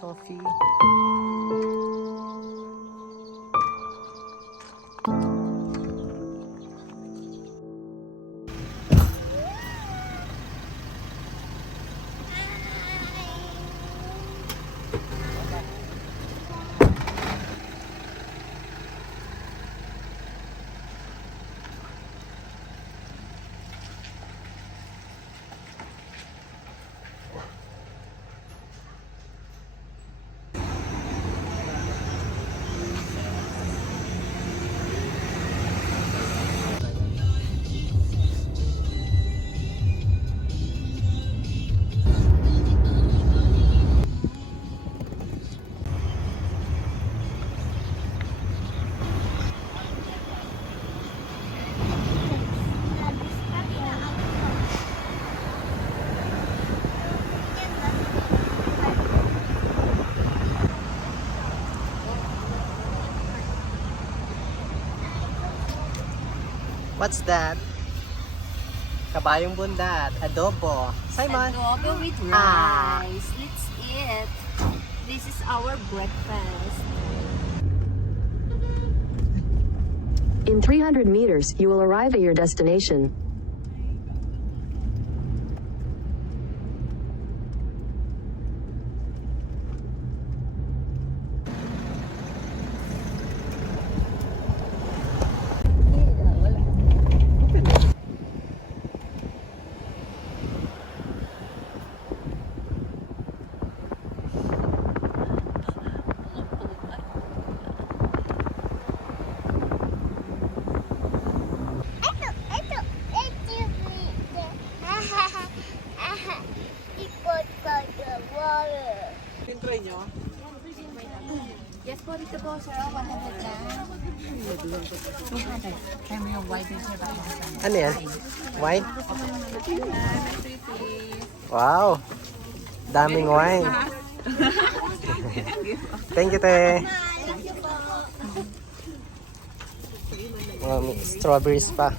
Sophie. What's that? Kabayong bundat, adobo. Simon? Adobo with rice. Let's eat. This is our breakfast. In 300 meters, you will arrive at your destination. Try nyo? Yes po, dito po sir. 100 na. 200. Try mo yung white and sir. Ano yan? Wine? Wow! Daming wine. Thank you, te. May strawberries pa.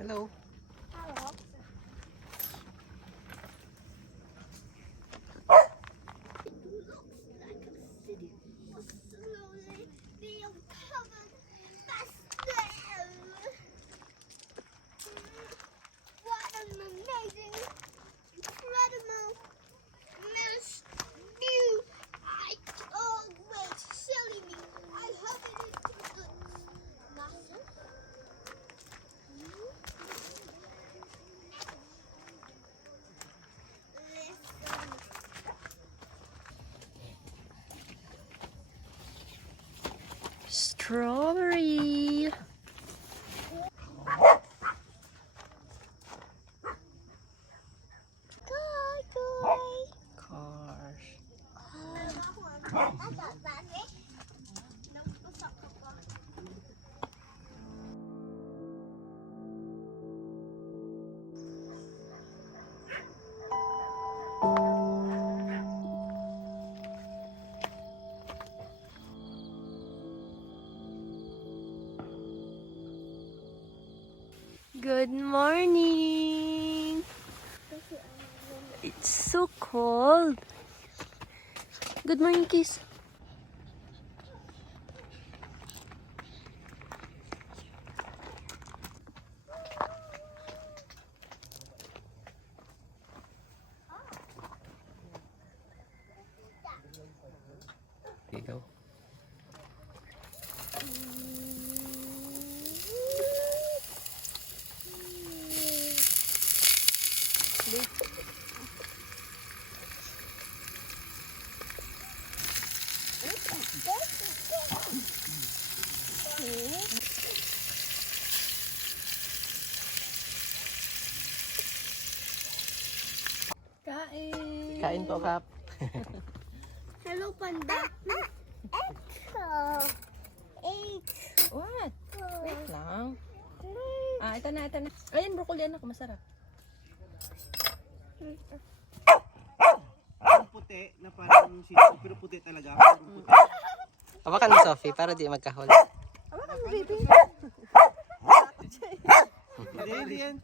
Hello. Hello. What an amazing, incredible, most new. Oh wait, silly me. I hope it is good. Nothing. Strawberry. Cars. Good morning. It's so cold. Good morning, kiss. Ikaw. Kain. Kain po, Kap. Hello, Panda. What? Wait lang. Ah, ito na, ito na. Ayan, broccoli anak, masarap. Ang puti na parang sito, pero puti talaga. Parang puti. Hawakan mo, Sophie, para di magkahol. Hindi yan.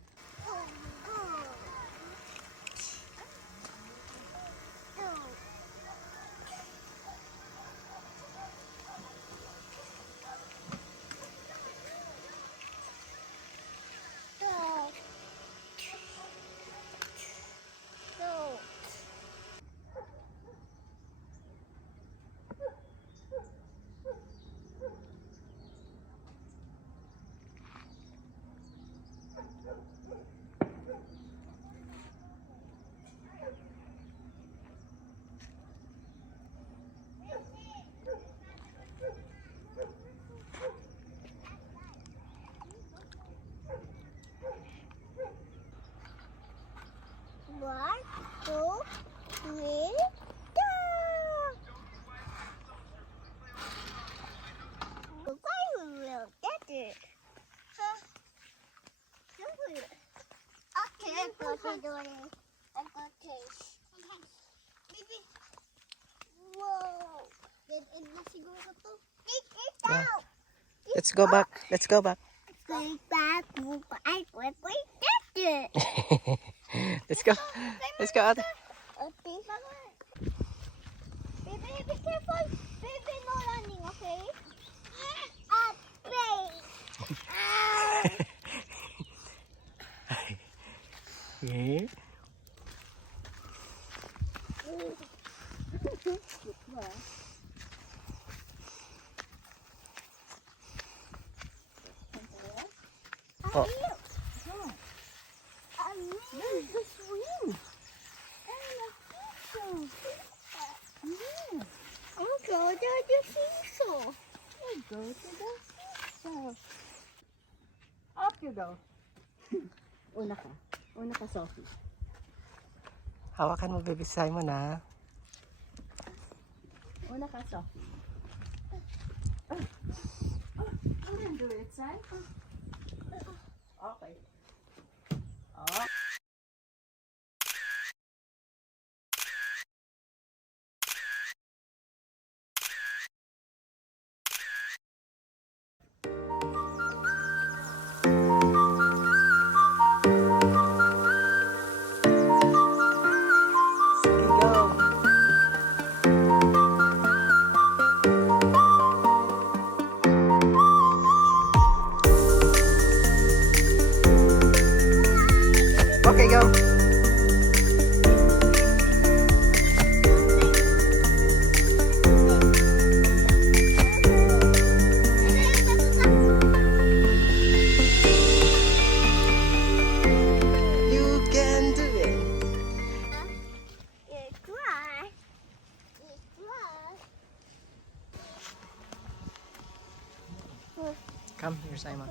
One, two, three, go! Why will get it? Okay, I got it doing. I got taste. Baby. Whoa. Dead end na siguro to. Take it Yeah. out. Let's go back. Let's go back. Take back. I quickly get it. Let's go. Let's go, ate. Okay. Baby, be careful. Baby, no running, okay? Up, play. Yeah. Oh. I'll go to the seesaw. I'll go to the seesaw. Up you go. Una ka. Una ka, Sophie. Hawakan mo, baby Simon, ha? Una ka, Sophie. You can do it, son. Okay. Oh. Okay, go. You can do it. It's dry. It's dry. Come here, Simon.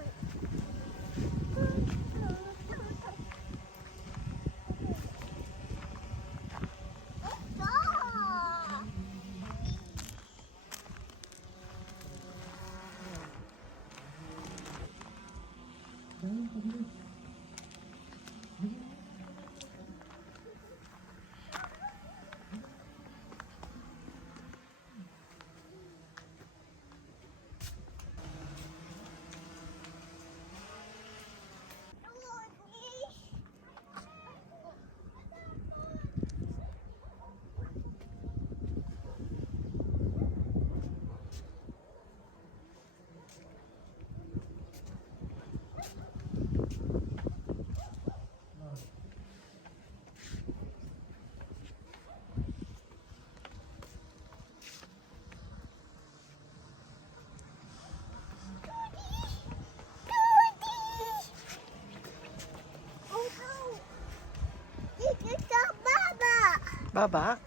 Baba?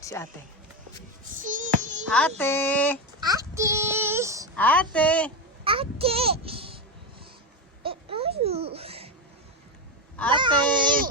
Si ate. Ate! Ate! Ate! Hi!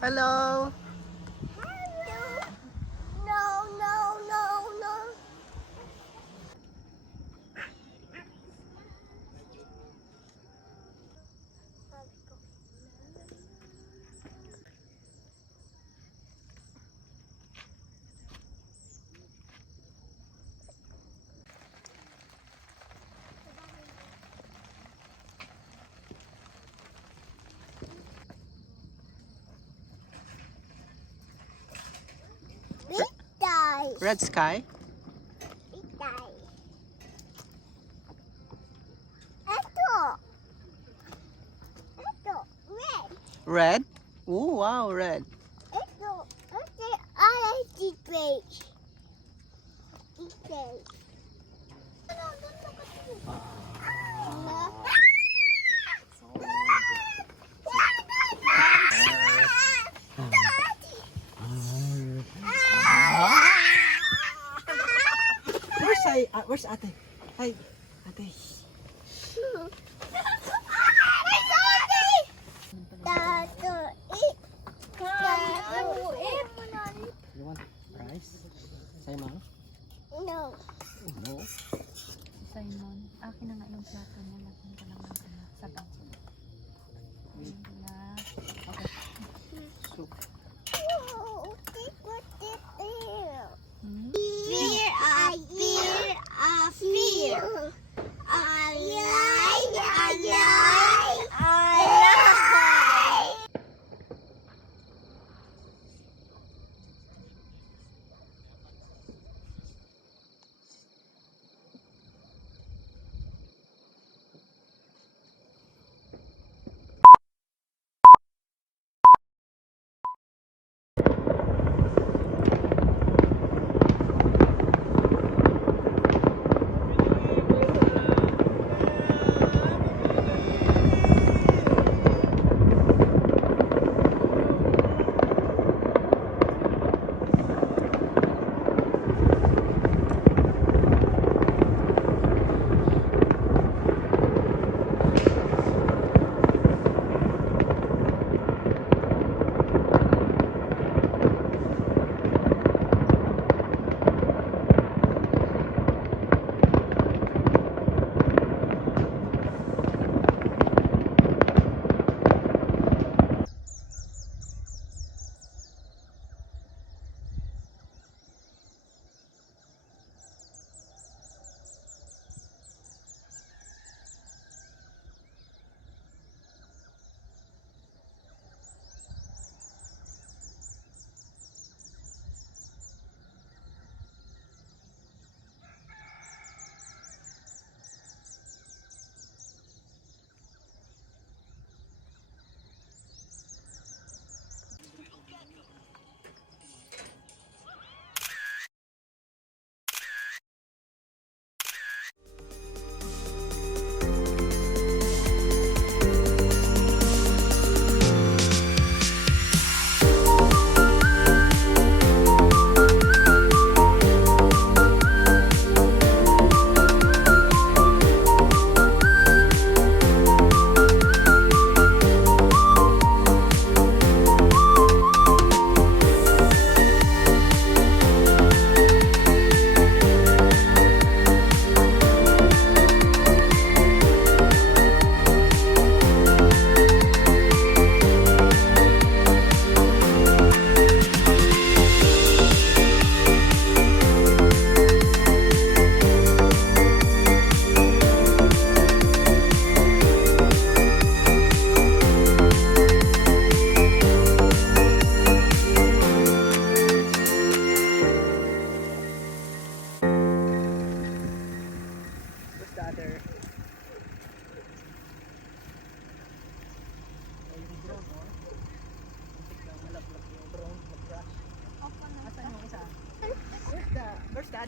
Hello! No. Red sky? Red? Ooh, wow, red. Where's ate? Hi, ate. You want rice? Simon? No. No. Simon, akin na nga yung plato niya. Lagyan ko lang ng sa banso. Soup. Fear.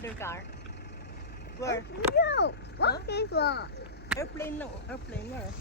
Other car? Where? No. What is that? Airplane lang. Airplane where?